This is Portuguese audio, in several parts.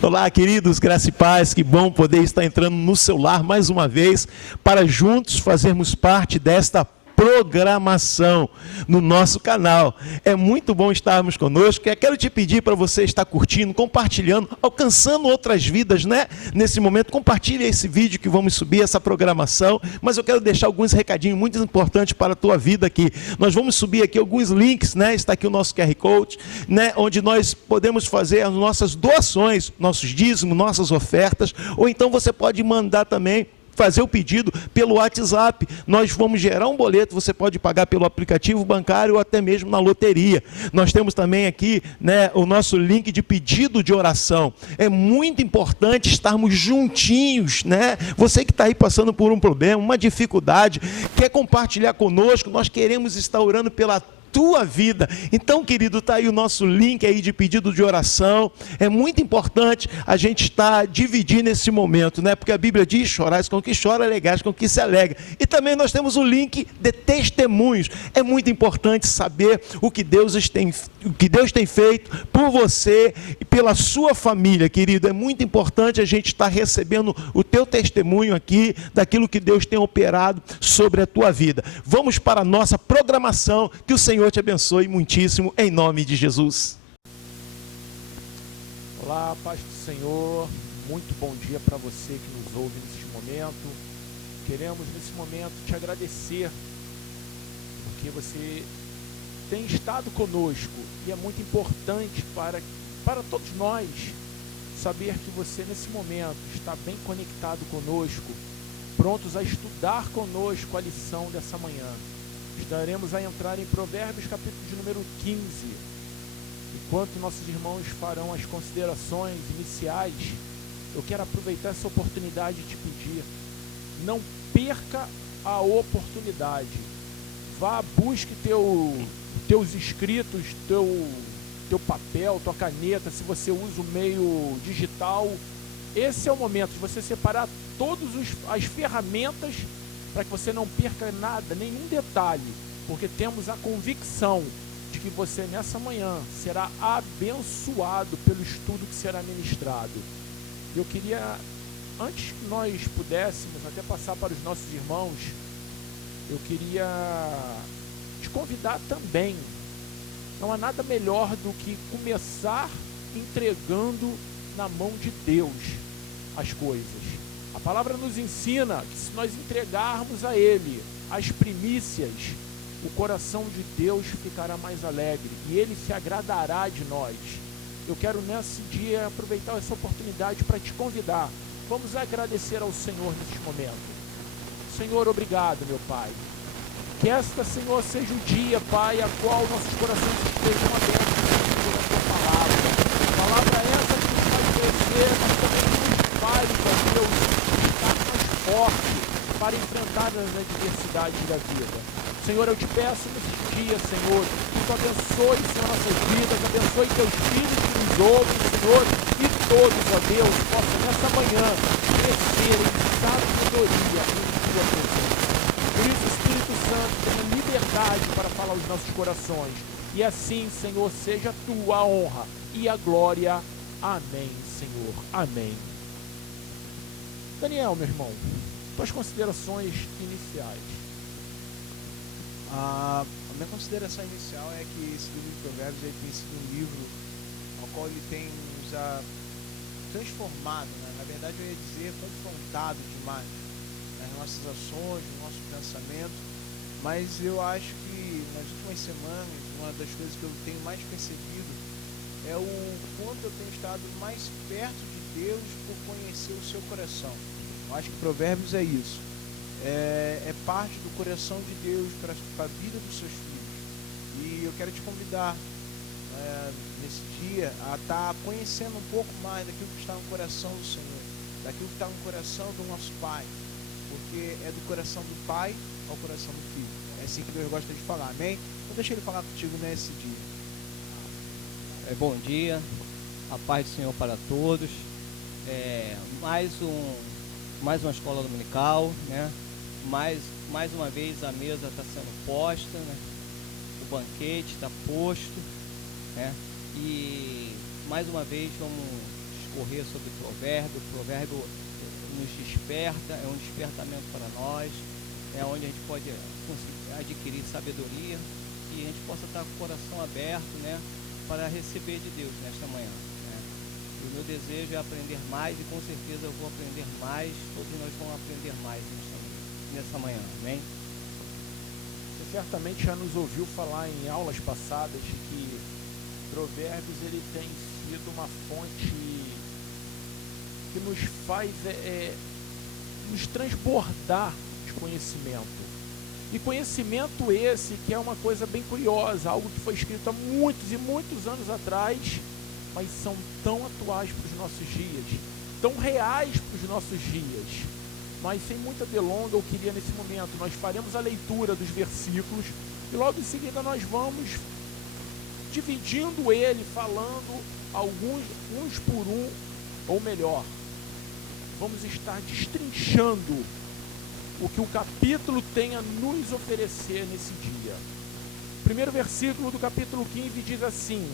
Olá, queridos, graça e paz, que bom poder estar entrando no seu lar mais uma vez, para juntos fazermos parte desta programação no nosso canal. É muito bom estarmos conosco. Eu quero te pedir para você estar curtindo, compartilhando, alcançando outras vidas, né? Nesse momento, compartilhe esse vídeo que vamos subir, essa programação, mas eu quero deixar alguns recadinhos muito importantes para a tua vida aqui. Nós vamos subir aqui alguns links, né? Está aqui o nosso QR Code, né? Onde nós podemos fazer as nossas doações, nossos dízimos, nossas ofertas, ou então você pode mandar também, fazer o pedido pelo WhatsApp. Nós vamos gerar um boleto, você pode pagar pelo aplicativo bancário ou até mesmo na loteria. Nós temos também aqui, né, o nosso link de pedido de oração. É muito importante estarmos juntinhos, né? Você que está aí passando por um problema, uma dificuldade, quer compartilhar conosco, nós queremos estar orando pela tua vida. Então, querido, está aí o nosso link aí de pedido de oração. É muito importante a gente estar dividindo esse momento, né? Porque a Bíblia diz: chorais com o que chora, alegais com o que se alegra. E também nós temos o link de testemunhos. É muito importante saber o que Deus tem feito por você e pela sua família, querido. É muito importante a gente estar recebendo o teu testemunho aqui, daquilo que Deus tem operado sobre a tua vida. Vamos para a nossa programação, que o Senhor te abençoe muitíssimo, em nome de Jesus. Olá, paz do Senhor, muito bom dia para você que nos ouve neste momento. Queremos nesse momento te agradecer, porque você tem estado conosco, e é muito importante para todos nós saber que você nesse momento está bem conectado conosco, prontos a estudar conosco a lição dessa manhã. Estaremos a entrar em Provérbios, capítulo de número 15. Enquanto nossos irmãos farão as considerações iniciais, eu quero aproveitar essa oportunidade de te pedir: não perca a oportunidade. Vá, busque teus escritos, teu papel, tua caneta, se você usa o meio digital. Esse é o momento de você separar todas as ferramentas para que você não perca nada, nenhum detalhe, porque temos a convicção de que você nessa manhã será abençoado pelo estudo que será ministrado. Eu queria, antes que nós pudéssemos até passar para os nossos irmãos, eu queria te convidar também. Não há nada melhor do que começar entregando na mão de Deus as coisas. A palavra nos ensina que se nós entregarmos a Ele as primícias, o coração de Deus ficará mais alegre e Ele se agradará de nós. Eu quero nesse dia aproveitar essa oportunidade para te convidar. Vamos agradecer ao Senhor neste momento. Senhor, obrigado, meu Pai. Que esta, Senhor, seja o dia, Pai, a qual nossos corações estejam abertos pela Tua palavra. Palavra essa que nos faz crescer, mas também nos faz, ó Deus, estar mais forte para enfrentar as adversidades da vida. Senhor, eu te peço nesse dia, Senhor, que Tu abençoe, Senhor, nossas vidas, abençoe Teus filhos que nos ouvem, Senhor, e todos, ó Deus, possam nessa manhã crescer em sabedoria em Tua presença. Por isso, Espírito Santo, tenha liberdade para falar aos nossos corações. E assim, Senhor, seja a Tua honra e a glória. Amém, Senhor. Amém. Daniel, meu irmão, tuas considerações iniciais. A minha consideração inicial é que esse livro de Provérbios ele tem sido um livro ao qual ele tem nos transformado, né? Na verdade eu ia dizer confrontado demais nas nossas ações, no nosso pensamento, mas eu acho que nas últimas semanas uma das coisas que eu tenho mais percebido é o quanto eu tenho estado mais perto de Deus por conhecer o seu coração. Eu acho que Provérbios é isso. É parte do coração de Deus para a vida dos seus filhos. E eu quero te convidar nesse dia a estar conhecendo um pouco mais daquilo que está no coração do Senhor, daquilo que está no coração do nosso Pai, porque é do coração do Pai ao coração do Filho. É assim que Deus gosta de falar, amém? Então deixa Ele falar contigo nesse dia. Bom dia, a paz do Senhor para todos. Mais uma escola dominical, né? Mais uma vez a mesa está sendo posta, né? O banquete está posto, né? E mais uma vez vamos discorrer sobre o provérbio nos desperta, é um despertamento para nós, é onde a gente pode adquirir sabedoria e a gente possa estar com o coração aberto, né, para receber de Deus nesta manhã, né? E o meu desejo é aprender mais e com certeza eu vou aprender mais, todos nós vamos aprender mais nessa manhã, amém? Você certamente já nos ouviu falar em aulas passadas de que Provérbios ele tem sido uma fonte que nos faz nos transbordar de conhecimento. E conhecimento esse que é uma coisa bem curiosa, algo que foi escrito há muitos e muitos anos atrás, mas são tão atuais para os nossos dias, tão reais para os nossos dias. Mas sem muita delonga, eu queria nesse momento, nós faremos a leitura dos versículos e logo em seguida nós vamos dividindo ele, falando alguns uns por um, ou melhor, vamos estar destrinchando o que o capítulo tem a nos oferecer nesse dia. O primeiro versículo do capítulo 15 diz assim: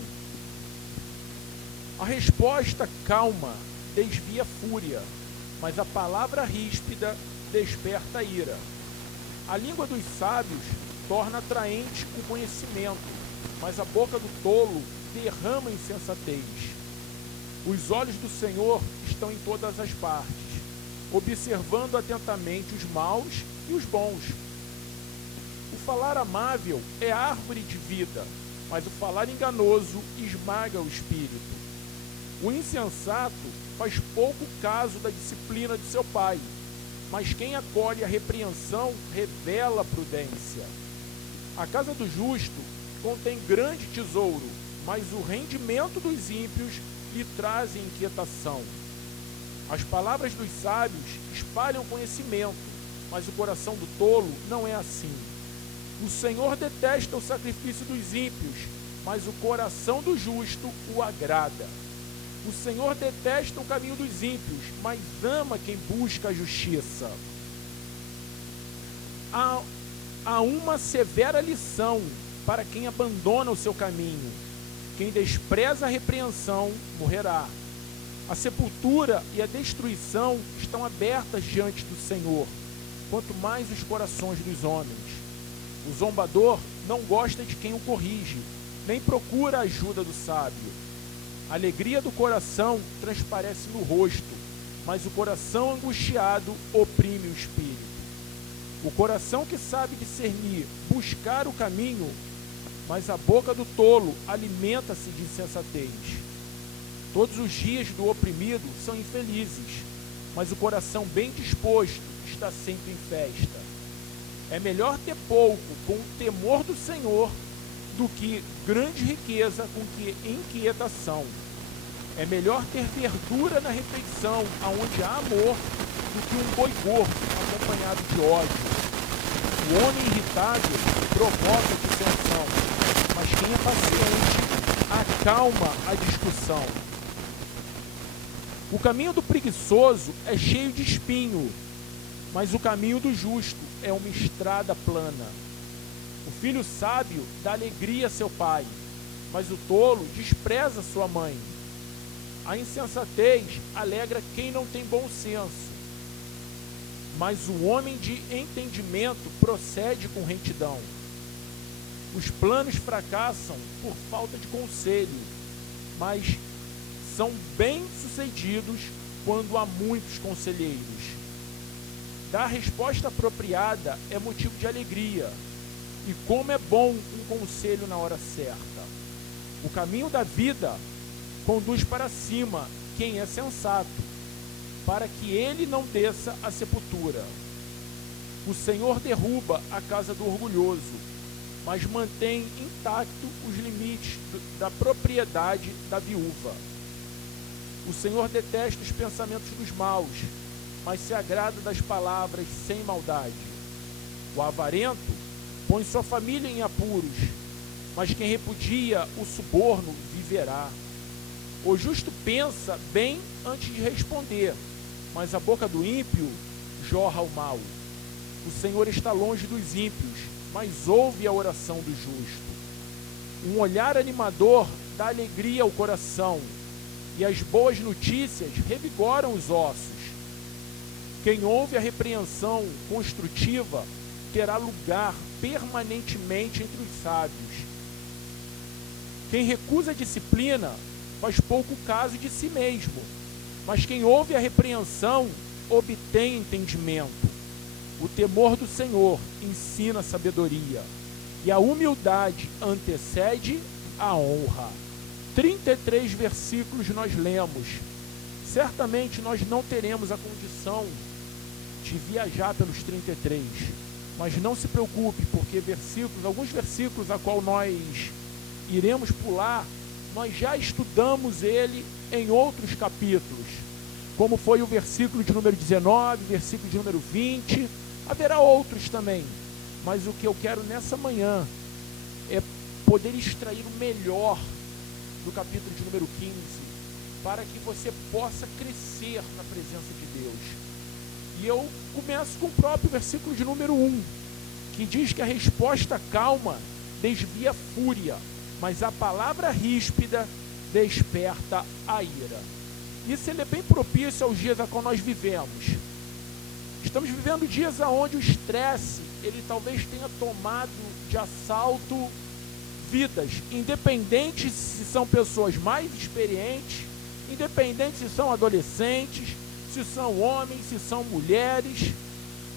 a resposta calma desvia a fúria, mas a palavra ríspida desperta a ira. A língua dos sábios torna atraente o conhecimento, mas a boca do tolo derrama insensatez. Os olhos do Senhor estão em todas as partes, observando atentamente os maus e os bons. O falar amável é árvore de vida, mas o falar enganoso esmaga o espírito. O insensato faz pouco caso da disciplina de seu pai, mas quem acolhe a repreensão revela a prudência. A casa do justo contém grande tesouro, mas o rendimento dos ímpios lhe trazem inquietação. As palavras dos sábios espalham conhecimento, mas o coração do tolo não é assim. O Senhor detesta o sacrifício dos ímpios, mas o coração do justo o agrada. O Senhor detesta o caminho dos ímpios, mas ama quem busca a justiça. Há uma severa lição para quem abandona o seu caminho. Quem despreza a repreensão morrerá. A sepultura e a destruição estão abertas diante do Senhor, quanto mais os corações dos homens. O zombador não gosta de quem o corrige, nem procura a ajuda do sábio. A alegria do coração transparece no rosto, mas o coração angustiado oprime o espírito. O coração que sabe discernir, buscar o caminho, mas a boca do tolo alimenta-se de insensatez. Todos os dias do oprimido são infelizes, mas o coração bem disposto está sempre em festa. É melhor ter pouco com o temor do Senhor do que grande riqueza com inquietação. É melhor ter verdura na refeição, aonde há amor, do que um boi gordo acompanhado de ódio. O homem irritável provoca dissensão, mas quem é paciente acalma a discussão. O caminho do preguiçoso é cheio de espinho, mas o caminho do justo é uma estrada plana. O filho sábio dá alegria a seu pai, mas o tolo despreza sua mãe. A insensatez alegra quem não tem bom senso, mas o homem de entendimento procede com retidão. Os planos fracassam por falta de conselho, mas são bem-sucedidos quando há muitos conselheiros. Dar resposta apropriada é motivo de alegria, e como é bom um conselho na hora certa. O caminho da vida conduz para cima quem é sensato, para que ele não desça à sepultura. O Senhor derruba a casa do orgulhoso, mas mantém intacto os limites da propriedade da viúva. O Senhor detesta os pensamentos dos maus, mas se agrada das palavras sem maldade. O avarento põe sua família em apuros, mas quem repudia o suborno viverá. O justo pensa bem antes de responder, mas a boca do ímpio jorra o mal. O Senhor está longe dos ímpios, mas ouve a oração do justo. Um olhar animador dá alegria ao coração, e as boas notícias revigoram os ossos. Quem ouve a repreensão construtiva terá lugar permanentemente entre os sábios. Quem recusa a disciplina faz pouco caso de si mesmo, mas quem ouve a repreensão obtém entendimento. O temor do Senhor ensina sabedoria, e a humildade antecede a honra. 33 versículos nós lemos. Certamente nós não teremos a condição de viajar pelos 33, mas não se preocupe, porque alguns versículos a qual nós iremos pular, nós já estudamos ele em outros capítulos, como foi o versículo de número 19, versículo de número 20, haverá outros também, mas o que eu quero nessa manhã é poder extrair o melhor do capítulo de número 15, para que você possa crescer na presença de Deus. E eu começo com o próprio versículo de número 1, que diz que a resposta calma desvia a fúria, mas a palavra ríspida desperta a ira. Isso ele é bem propício aos dias a qual nós vivemos. Estamos vivendo dias onde o estresse, ele talvez tenha tomado de assalto vidas, independente se são pessoas mais experientes, independente se são adolescentes, se são homens, se são mulheres.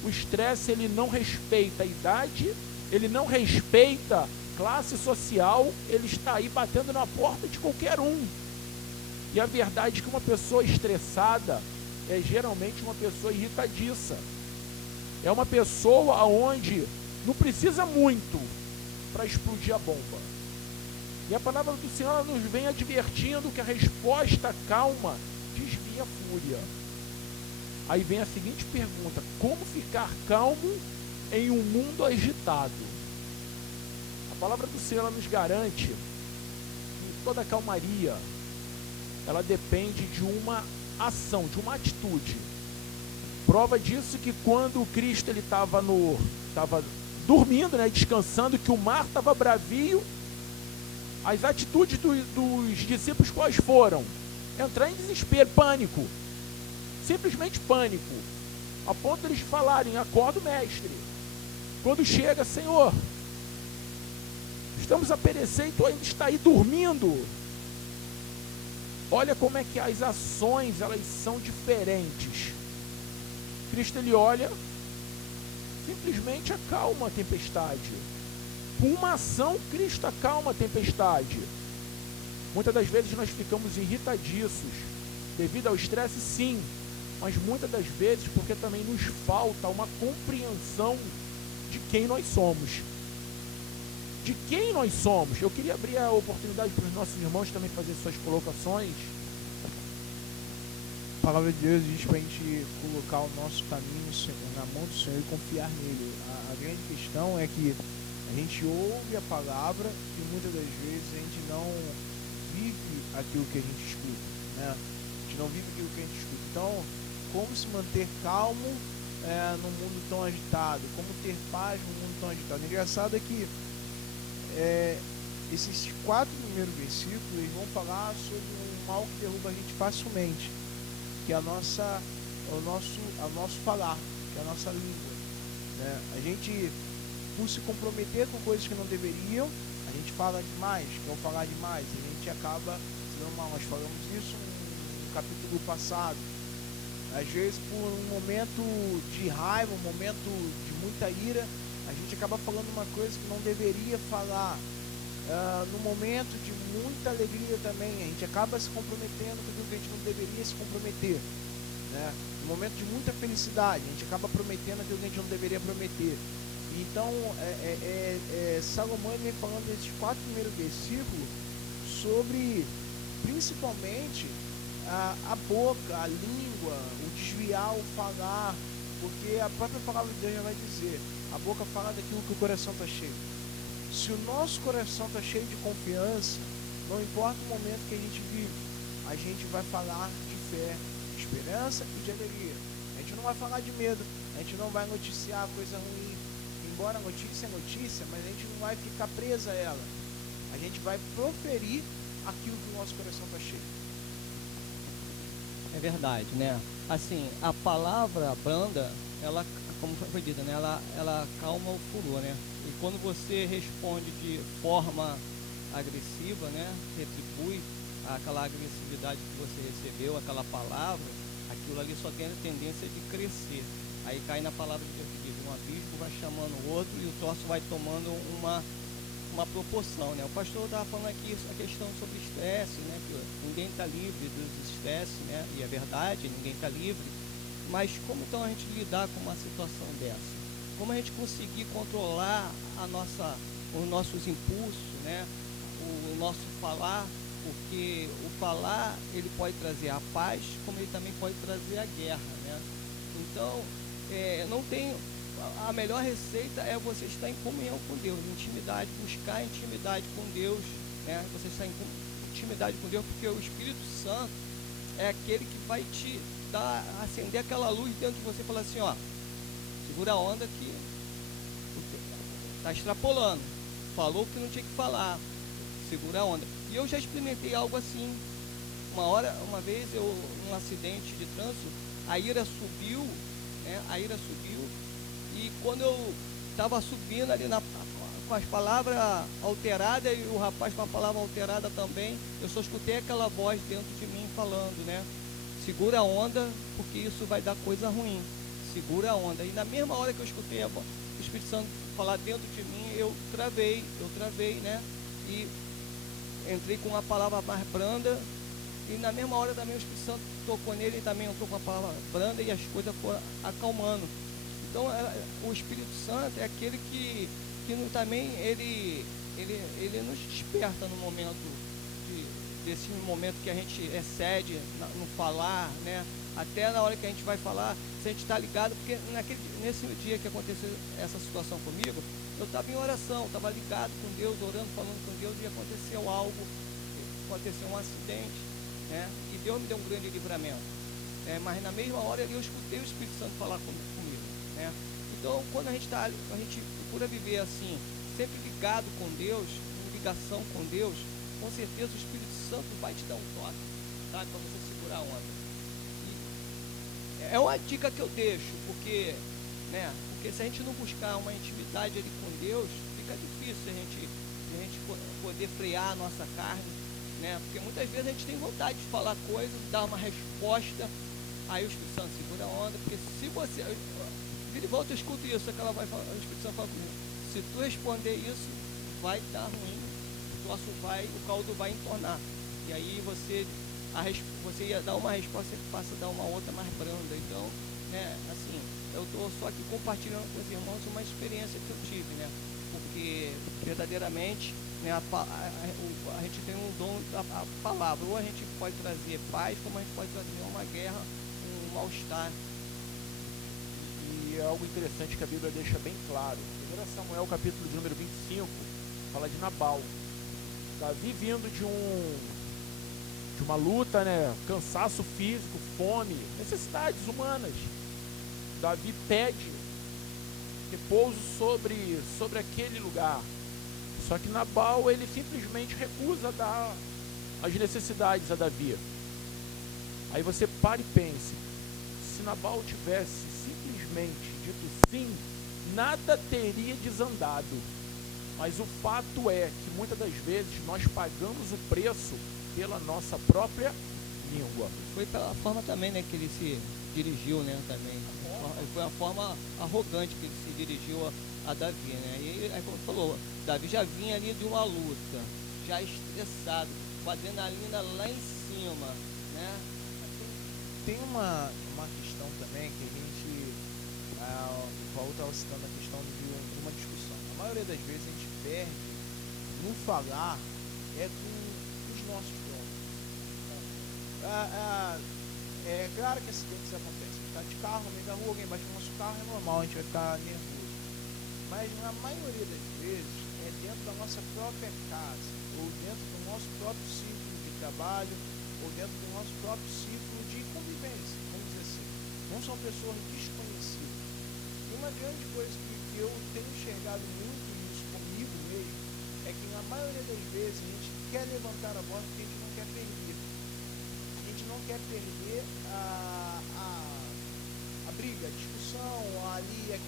O estresse, ele não respeita a idade, ele não respeita classe social, ele está aí batendo na porta de qualquer um. E a verdade é que uma pessoa estressada é geralmente uma pessoa irritadiça. É uma pessoa onde não precisa muito para explodir a bomba. E a palavra do Senhor nos vem advertindo que a resposta calma desvia a fúria. Aí vem a seguinte pergunta: como ficar calmo em um mundo agitado? A palavra do Senhor nos garante que toda calmaria, ela depende de uma ação, de uma atitude. Prova disso que quando o Cristo estava dormindo, descansando, que o mar estava bravio, as atitudes dos discípulos quais foram? Entrar em desespero, pânico, simplesmente pânico, a ponto de eles falarem: acorda o mestre. Quando chega: Senhor, estamos a perecer e tu ainda está aí dormindo. Olha como é que as ações, elas são diferentes. Cristo, ele olha, simplesmente acalma a tempestade. Com uma ação, Cristo acalma a tempestade. Muitas das vezes nós ficamos irritadiços devido ao estresse, sim, mas muitas das vezes porque também nos falta uma compreensão de quem nós somos. De quem nós somos. Eu queria abrir a oportunidade para os nossos irmãos também fazer suas colocações. A palavra de Deus diz para a gente colocar o nosso caminho na mão do Senhor e confiar nele. A grande questão é que a gente ouve a palavra e muitas das vezes a gente não vive aquilo que a gente escuta, né? A gente não vive aquilo que a gente escuta. Então, como se manter calmo num mundo tão agitado? Como ter paz num mundo tão agitado? O engraçado é que esses 4 primeiros versículos eles vão falar sobre um mal que derruba a gente facilmente, que é o nosso falar, que é a nossa língua, né? A gente, por se comprometer com coisas que não deveriam, a gente fala demais, quer falar demais, a gente acaba se dando mal. Nós falamos isso no capítulo passado. Às vezes, por um momento de raiva, um momento de muita ira, a gente acaba falando uma coisa que não deveria falar. No momento de muita alegria também, a gente acaba se comprometendo com aquilo que a gente não deveria se comprometer, né? No momento de muita felicidade, a gente acaba prometendo aquilo que a gente não deveria prometer. Então, Salomão vem falando nesses 4 primeiros versículos sobre, principalmente, a boca, a língua, o desviar, o falar, porque a própria palavra de Deus já vai dizer: a boca fala daquilo que o coração está cheio. Se o nosso coração está cheio de confiança, não importa o momento que a gente vive, a gente vai falar de fé, de esperança e de alegria. A gente não vai falar de medo, a gente não vai noticiar coisa ruim. Embora a notícia é notícia, mas a gente não vai ficar presa a ela. A gente vai proferir aquilo que o nosso coração está cheio. É verdade, né? Assim, a palavra branda, ela, como foi dita, né? Ela calma o furor, né? E quando você responde de forma agressiva, né? Retribui aquela agressividade que você recebeu, aquela palavra, aquilo ali só tem a tendência de crescer. Aí cai na palavra de Deus que diz, um abismo vai chamando o outro e o troço vai tomando uma proporção, né? O pastor estava falando aqui a questão sobre estresse, né? Que ninguém está livre dos estresses, né? E é verdade, ninguém está livre. Mas como então a gente lidar com uma situação dessa? Como a gente conseguir controlar os nossos impulsos, né? O nosso falar, porque o falar ele pode trazer a paz, como ele também pode trazer a guerra, né? Então, não tem. A melhor receita é você estar em comunhão com Deus, intimidade, buscar intimidade com Deus, né? Você estar em intimidade com Deus, porque o Espírito Santo é aquele que vai te acender aquela luz dentro de você e falar assim, ó, segura a onda que está extrapolando, falou que não tinha que falar, segura a onda. E eu já experimentei algo assim. Uma vez num acidente de trânsito, a ira subiu, né? A ira subiu. E quando eu estava subindo ali com as palavras alteradas, e o rapaz com a palavra alterada também, eu só escutei aquela voz dentro de mim falando, né? Segura a onda, porque isso vai dar coisa ruim. Segura a onda. E na mesma hora que eu escutei o Espírito Santo falar dentro de mim, eu travei, né? E entrei com uma palavra mais branda, e na mesma hora também o Espírito Santo tocou nele, e também entrou com a palavra branda, e as coisas foram acalmando. Então, o Espírito Santo é aquele que também ele nos desperta no momento desse momento que a gente excede no falar, né? Até na hora que a gente vai falar, se a gente está ligado, porque nesse dia que aconteceu essa situação comigo, eu estava em oração, estava ligado com Deus, orando, falando com Deus, e aconteceu algo, aconteceu um acidente, né? E Deus me deu um grande livramento. Mas na mesma hora eu escutei o Espírito Santo falar comigo, né? Então, quando a gente procura viver assim, sempre ligado com Deus, em ligação com Deus, com certeza o Espírito Santo vai te dar um toque, sabe, para você segurar a onda. E é uma dica que eu deixo, porque se a gente não buscar uma intimidade ali com Deus, fica difícil a gente poder frear a nossa carne, né? Porque muitas vezes a gente tem vontade de falar coisas, dar uma resposta, aí o Espírito Santo segura a onda, porque se você vira e volta, eu escuto isso, o Espírito Santo fala comigo, se tu responder isso, vai dar ruim, o caldo vai entornar, e aí você ia dar uma resposta, você passa a dar uma outra mais branda. Então, né, assim, eu estou só aqui compartilhando com os irmãos uma experiência que eu tive, né? Porque verdadeiramente, né, a gente tem um dom da palavra, ou a gente pode trazer paz, como a gente pode trazer uma guerra, um mal-estar. E é algo interessante que a Bíblia deixa bem claro. 1 Samuel, capítulo de número 25, fala de Nabal. Davi vindo de uma luta, né? Cansaço físico, fome, necessidades humanas. Davi pede repouso sobre aquele lugar. Só que Nabal, ele simplesmente recusa dar as necessidades a Davi. Aí você para e pense, se Nabal tivesse simplesmente dito sim, nada teria desandado. Mas o fato é que muitas das vezes nós pagamos o preço pela nossa própria língua. Foi pela forma também, né, que ele se dirigiu, né, também. Foi uma forma arrogante que ele se dirigiu a Davi, né. E aí, como falou, Davi já vinha ali de uma luta, já estressado, com a adrenalina lá em cima, né. Tem uma questão também que a gente, o Paulo estava citando a questão de uma discussão. A maioria das vezes a gente perde no falar com os nossos próprios. É claro que acidentes acontecem. A gente está de carro no meio da rua, alguém bate no nosso carro, é normal, a gente vai ficar nervoso. Mas na maioria das vezes é dentro da nossa própria casa, ou dentro do nosso próprio ciclo de trabalho, ou dentro do nosso próprio ciclo de convivência, vamos dizer assim. Não são pessoas desconhecidas. E uma grande coisa que eu tenho enxergado muito isso comigo mesmo, é que na maioria das vezes a gente quer levantar a voz porque a gente não quer perder. A gente não quer quer perder a briga, a discussão, ali,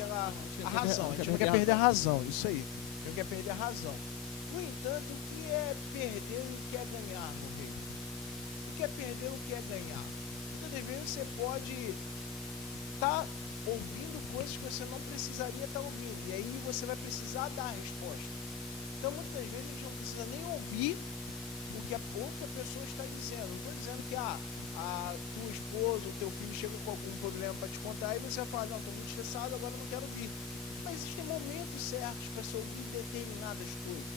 a razão. A gente não quer perder a razão, isso aí. Não quer perder a razão. No entanto, o que é perder e o que é ganhar, meu rei? O que é perder e o que é ganhar? Muitas vezes você pode estar ouvindo coisas que você não precisaria estar ouvindo, e aí você vai precisar dar a resposta. Então, muitas vezes a gente não precisa nem ouvir o que a outra pessoa está dizendo. Não estou dizendo que a tua esposa, o teu filho chega com algum problema para te contar e você vai falar, não, estou muito estressado, agora não quero ouvir. Mas existem momentos certos para você ouvir determinadas coisas,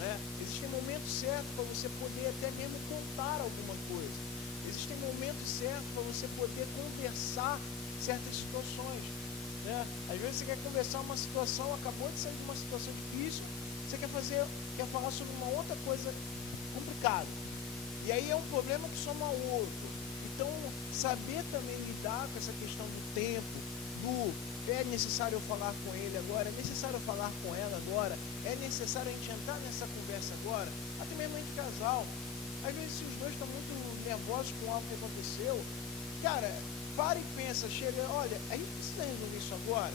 né? Existem momentos certos para você poder até mesmo contar alguma coisa. Existem momentos certos para você poder conversar certas situações, né? Às vezes você quer conversar uma situação, acabou de sair de uma situação difícil, você quer falar sobre uma outra coisa complicada. E aí é um problema que soma ao outro. Então, saber também lidar com essa questão do tempo, é necessário eu falar com ele agora, é necessário eu falar com ela agora, é necessário a gente entrar nessa conversa agora, até mesmo entre casal. Às vezes, se os dois estão muito nervosos com algo que aconteceu, cara, para e pensa, chega, olha, a gente precisa resolver isso agora,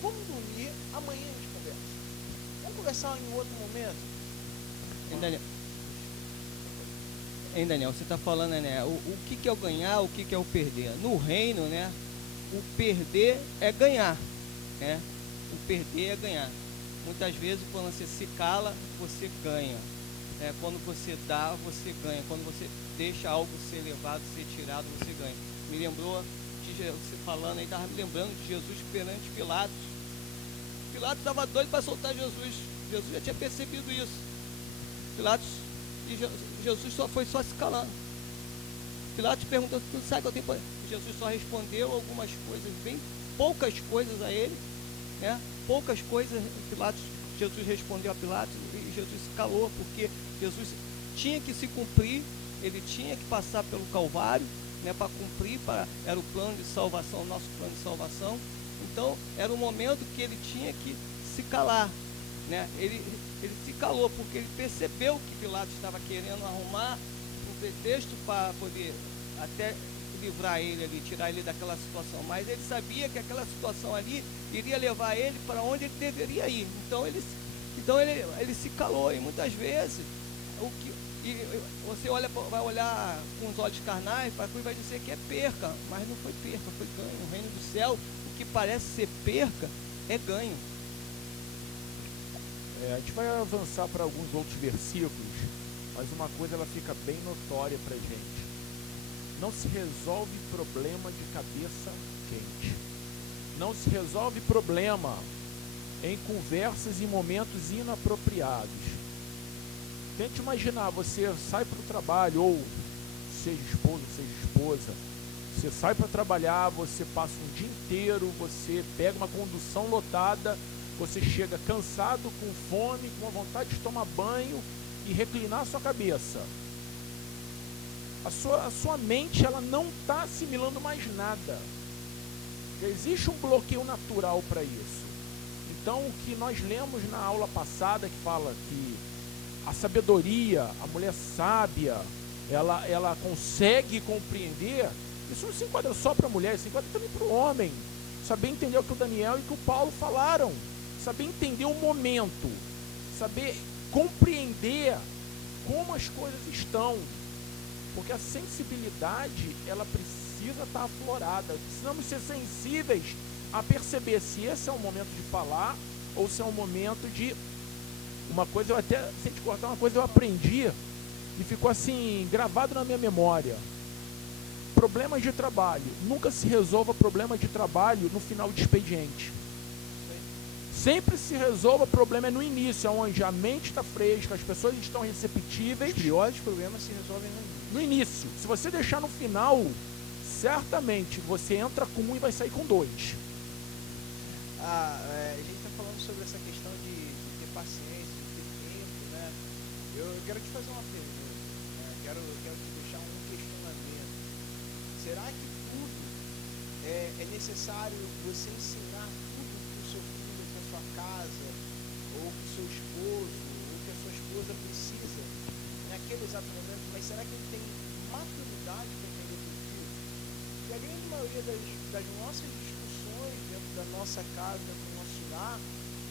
vamos dormir, amanhã a gente conversa. Vamos conversar em outro momento. Daniel, você está falando, né, o que é o ganhar, o que é o perder. No reino, né, o perder é ganhar, né? O perder é ganhar. Muitas vezes, quando você se cala, você ganha. Quando você dá, você ganha. Quando você deixa algo ser levado, ser tirado, você ganha. Me lembrou de você falando aí, estava me lembrando de Jesus perante Pilatos. Pilatos estava doido para soltar Jesus. Jesus já tinha percebido isso. Pilatos e Jesus só se calando. Pilatos perguntou, tu sabe que eu tenho poder? Jesus só respondeu algumas coisas, bem poucas coisas a ele, né? Poucas coisas. Jesus respondeu a Pilatos e Jesus se calou, porque Jesus tinha que se cumprir, ele tinha que passar pelo Calvário, né, para cumprir, era o plano de salvação, o nosso plano de salvação. Então era um momento que ele tinha que se calar, né? Ele se calou porque ele percebeu que Pilatos estava querendo arrumar um pretexto para poder até livrar ele ali, tirar ele daquela situação, mas ele sabia que aquela situação ali iria levar ele para onde ele deveria ir. Então ele se calou, e muitas vezes você vai olhar com os olhos carnais para e vai dizer que é perca, mas não foi perca, foi ganho. No reino do céu, o que parece ser perca é ganho. A gente vai avançar para alguns outros versículos, mas uma coisa ela fica bem notória para a gente. Não se resolve problema de cabeça quente. Não se resolve problema em conversas e momentos inapropriados. Tente imaginar, você sai para o trabalho, ou seja esposa, você sai para trabalhar, você passa um dia inteiro, você pega uma condução lotada, você chega cansado, com fome, com vontade de tomar banho e reclinar a sua cabeça. A sua mente ela não está assimilando mais nada. Já existe um bloqueio natural para isso. Então, o que nós lemos na aula passada, que fala que a sabedoria, a mulher sábia, ela consegue compreender, isso não se enquadra só para a mulher, se enquadra também para o homem. Saber entender o que o Daniel e que o Paulo falaram. Saber entender o momento. Saber compreender como as coisas estão. Porque a sensibilidade, ela precisa estar aflorada. Precisamos ser sensíveis a perceber se esse é o momento de falar ou se é o momento de... Uma coisa, eu até, sem te cortar, uma coisa eu aprendi e ficou assim, gravado na minha memória. Problemas de trabalho. Nunca se resolva problema de trabalho no final de expediente. Sempre se resolva problema no início, onde a mente está fresca, as pessoas estão receptíveis. Os piores problemas se resolvem no início. Se você deixar no final, certamente você entra com um e vai sair com dois. A gente está falando sobre essa questão de ter paciência, de ter tempo, né? Eu quero te fazer uma pergunta, né? Quero te deixar um questionamento. Será que tudo é necessário você ensinar tudo para o seu filho, para a sua casa, ou para o seu esposo, ou que a sua esposa precisa naquele exato momento? Mas será que ele tem maturidade para entender a grande maioria das nossas discussões dentro da nossa casa, dentro do nosso lar,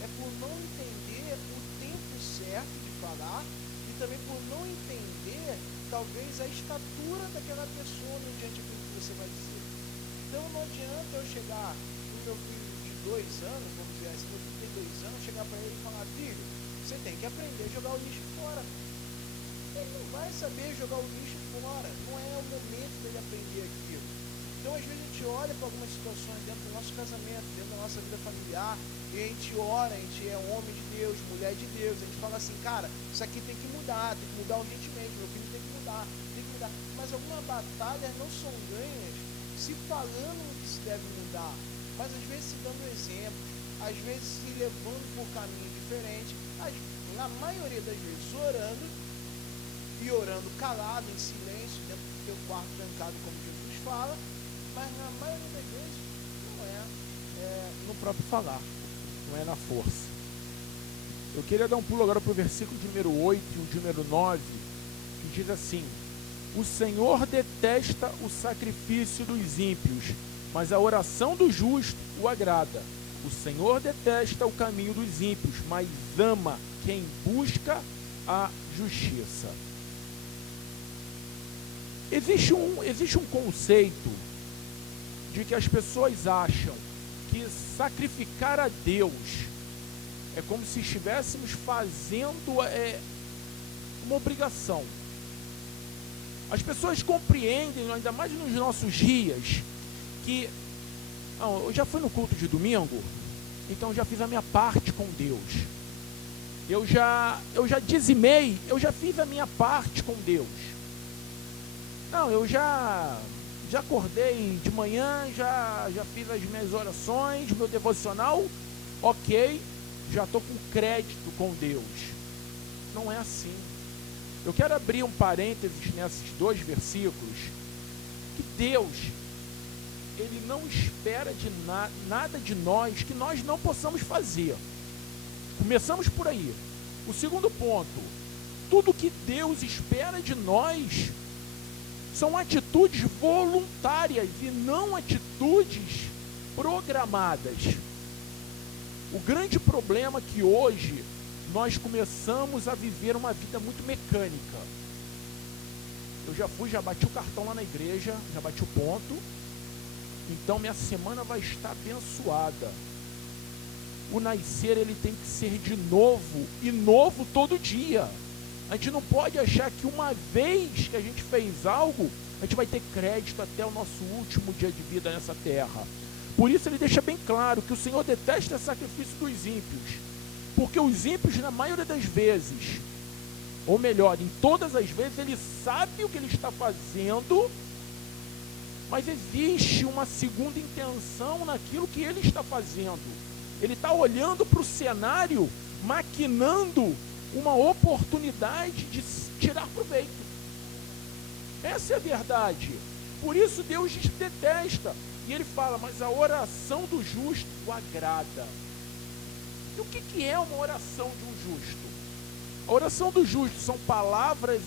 é por não entender o tempo certo de falar e também por não entender, talvez, a estatura daquela pessoa mediante aquilo que você vai dizer. Então não adianta eu chegar no meu filho de 2 anos, vamos dizer assim, meu filho tem 2 anos, chegar para ele e falar: filho, você tem que aprender a jogar o lixo fora. Ele não vai saber jogar o lixo fora, não é o momento dele aprender aquilo. Então, às vezes, a gente olha para algumas situações dentro do nosso casamento, dentro da nossa vida familiar, e a gente ora, a gente é homem de Deus, mulher de Deus, a gente fala assim: cara, isso aqui tem que mudar urgentemente, meu filho tem que mudar. Mas algumas batalhas não são ganhas se falando no que se deve mudar, mas às vezes se dando exemplos, às vezes se levando por caminho diferente, na maioria das vezes orando, e orando calado, em silêncio, dentro do teu quarto trancado, como Jesus fala, mas na maioria das vezes não é no próprio falar, não é na força. Eu queria dar um pulo agora para o versículo de número 8 e o de número 9, que diz assim: o Senhor detesta o sacrifício dos ímpios, mas a oração do justo o agrada. O Senhor detesta o caminho dos ímpios, mas ama quem busca a justiça. Existe um conceito de que as pessoas acham que sacrificar a Deus é como se estivéssemos fazendo uma obrigação. As pessoas compreendem, ainda mais nos nossos dias, que eu já fui no culto de domingo, então já fiz a minha parte com Deus. Eu já dizimei, eu já fiz a minha parte com Deus. Não, eu já acordei de manhã, já fiz as minhas orações, meu devocional, ok, já estou com crédito com Deus. Não é assim. Eu quero abrir um parênteses nesses 2 versículos, que Deus, Ele não espera de nada de nós que nós não possamos fazer. Começamos por aí. O segundo ponto: tudo que Deus espera de nós são atitudes voluntárias e não atitudes programadas. O grande problema é que hoje nós começamos a viver uma vida muito mecânica. Eu já bati o cartão lá na igreja, já bati o ponto, então minha semana vai estar abençoada. O nascer, ele tem que ser de novo, e novo todo dia. A gente não pode achar que uma vez que a gente fez algo, a gente vai ter crédito até o nosso último dia de vida nessa terra. Por isso ele deixa bem claro que o Senhor detesta o sacrifício dos ímpios, porque os ímpios, na maioria das vezes, ou melhor, em todas as vezes, ele sabe o que ele está fazendo, mas existe uma segunda intenção naquilo que ele está fazendo. Ele está olhando para o cenário, maquinando uma oportunidade de tirar proveito. Essa é a verdade. Por isso Deus detesta. E ele fala: mas a oração do justo o agrada. E o que é uma oração de um justo? A oração do justo são palavras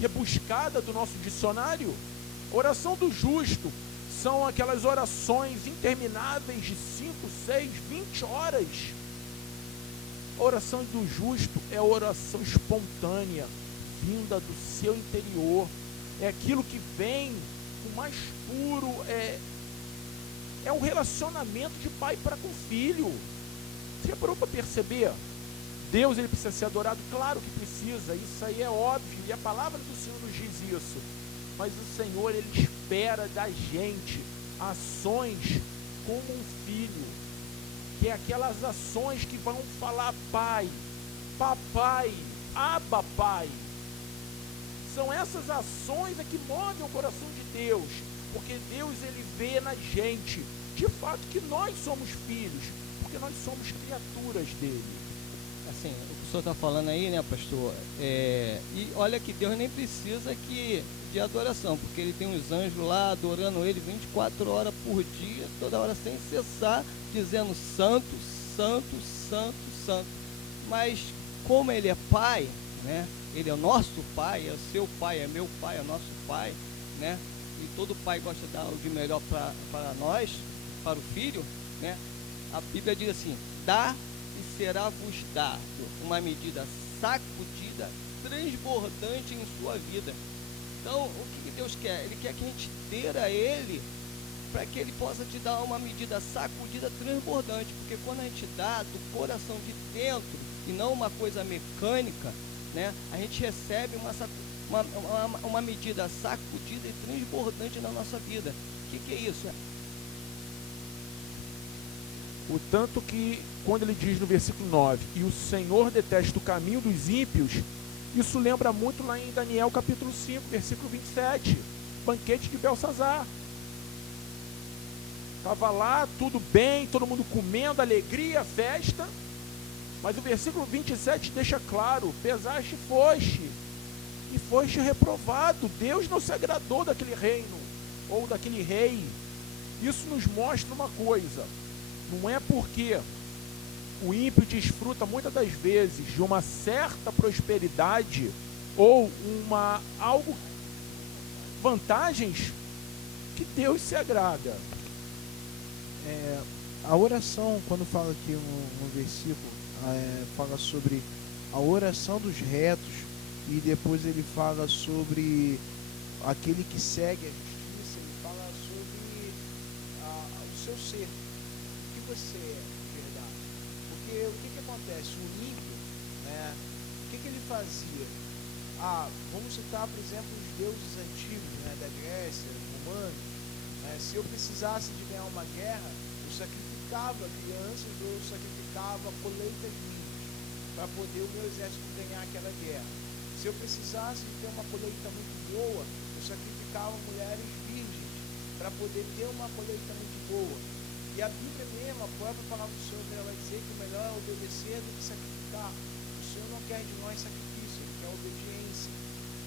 rebuscadas do nosso dicionário. A oração do justo são aquelas orações intermináveis de 5, 6, 20 horas. A oração do justo é a oração espontânea, vinda do seu interior. É aquilo que vem o mais puro, é um relacionamento de pai para com filho. Você já parou para perceber? Deus, ele precisa ser adorado? Claro que precisa, isso aí é óbvio, e a palavra do Senhor nos diz isso. Mas o Senhor, ele espera da gente ações como um filho, que é aquelas ações que vão falar: pai, papai, Abba, pai. São essas ações que movem o coração de Deus, porque Deus, ele vê na gente, de fato, que nós somos filhos, porque nós somos criaturas dele. Assim, o que o senhor está falando aí, né, pastor? E olha que Deus nem precisa de adoração, porque ele tem os anjos lá adorando ele 24 horas por dia, toda hora sem cessar, dizendo: santo, santo, santo, santo. Mas como ele é pai, né? Ele é o nosso pai, é o seu pai, é meu pai, é nosso pai, né? e todo pai gosta de dar o de melhor para nós, para o filho, né? A Bíblia diz assim: dá e será-vos dado uma medida sacudida, transbordante em sua vida. Então, o que Deus quer? Ele quer que a gente dê a Ele, para que Ele possa te dar uma medida sacudida, transbordante, porque quando a gente dá do coração de dentro, e não uma coisa mecânica, né, a gente recebe uma medida sacudida e transbordante na nossa vida. O que é isso? O tanto que, quando ele diz no versículo 9, e o Senhor detesta o caminho dos ímpios, isso lembra muito lá em Daniel capítulo 5, versículo 27, banquete de Belsazar. Estava lá, tudo bem, todo mundo comendo, alegria, festa, mas o versículo 27 deixa claro: pesaste e foste reprovado. Deus não se agradou daquele reino, ou daquele rei. Isso nos mostra uma coisa: não é porque o ímpio desfruta muitas das vezes de uma certa prosperidade ou vantagens que Deus se agrada. A oração, quando fala aqui no versículo, fala sobre a oração dos retos, e depois ele fala sobre aquele que segue a justiça. Ele fala sobre o seu ser, o que você é de verdade. Porque o que acontece? O ímpio, né, o que ele fazia? Vamos citar, por exemplo, os deuses antigos, né, da Grécia, romanos. Se eu precisasse de ganhar uma guerra, eu sacrificava crianças, ou eu sacrificava colheitas minhas para poder o meu exército ganhar aquela guerra. Se eu precisasse de ter uma colheita muito boa, eu sacrificava mulheres virgens para poder ter uma colheita muito boa. E a Bíblia mesmo, a própria palavra do Senhor, ela vai dizer que o melhor é obedecer do que sacrificar. O Senhor não quer de nós sacrifício, Ele quer obediência.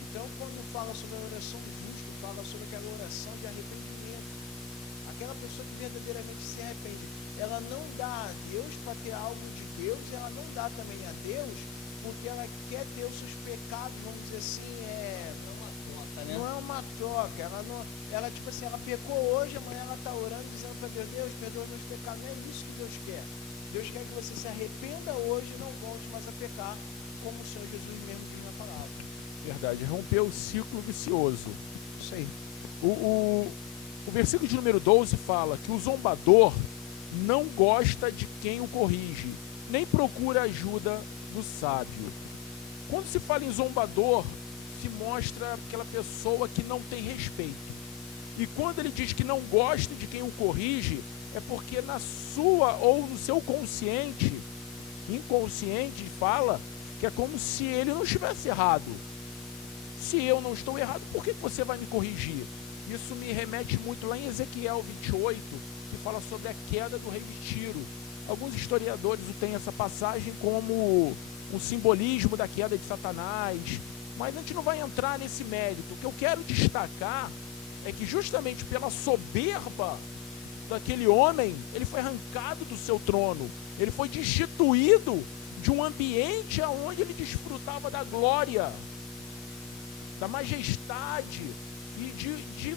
Então, quando fala sobre a oração do justo, fala sobre aquela oração de arrependimento. Aquela pessoa que verdadeiramente se arrepende, ela não dá a Deus para ter algo de Deus, ela não dá também a Deus porque ela quer ter os seus pecados, vamos dizer assim, não é uma troca, ela tipo assim, ela pecou hoje, amanhã ela está orando, dizendo para Deus: Deus, perdoa meus pecados. Não é isso que Deus quer. Deus quer que você se arrependa hoje e não volte mais a pecar, como o Senhor Jesus mesmo diz na palavra. Verdade, romper o ciclo vicioso. Isso aí. O versículo de número 12 fala que o zombador não gosta de quem o corrige, nem procura ajuda do sábio. Quando se fala em zombador, se mostra aquela pessoa que não tem respeito. E quando ele diz que não gosta de quem o corrige, é porque na sua ou no seu inconsciente fala que é como se ele não estivesse errado. Se eu não estou errado, por que você vai me corrigir? Isso me remete muito lá em Ezequiel 28, que fala sobre a queda do rei de Tiro. Alguns historiadores têm essa passagem como um simbolismo da queda de Satanás, mas a gente não vai entrar nesse mérito. O que eu quero destacar é que justamente pela soberba daquele homem, ele foi arrancado do seu trono, ele foi destituído de um ambiente onde ele desfrutava da glória, da majestade e de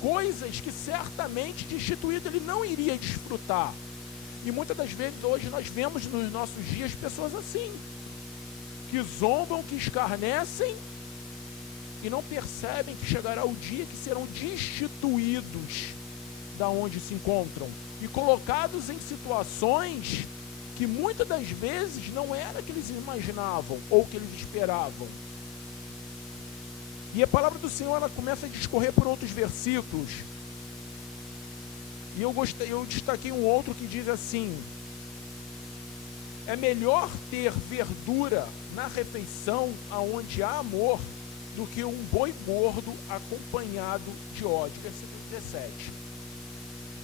coisas que certamente destituído ele não iria desfrutar. E muitas das vezes hoje nós vemos nos nossos dias pessoas assim, que zombam, que escarnecem e não percebem que chegará o dia que serão destituídos da onde se encontram e colocados em situações que muitas das vezes não era que eles imaginavam ou que eles esperavam. E a palavra do Senhor, ela começa a discorrer por outros versículos. E eu destaquei um outro que diz assim: é melhor ter verdura na refeição aonde há amor do que um boi gordo acompanhado de ódio. Versículo 17.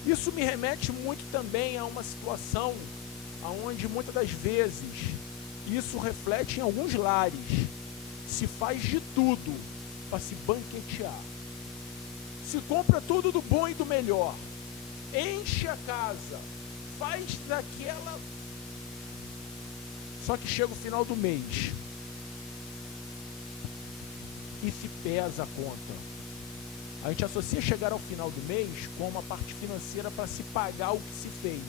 Isso me remete muito também a uma situação aonde muitas das vezes isso reflete em alguns lares. Se faz de tudo para se banquetear. Se compra tudo do bom e do melhor. Enche a casa. Faz daquela... Só que chega o final do mês e se pesa a conta. A gente associa chegar ao final do mês com uma parte financeira para se pagar o que se fez.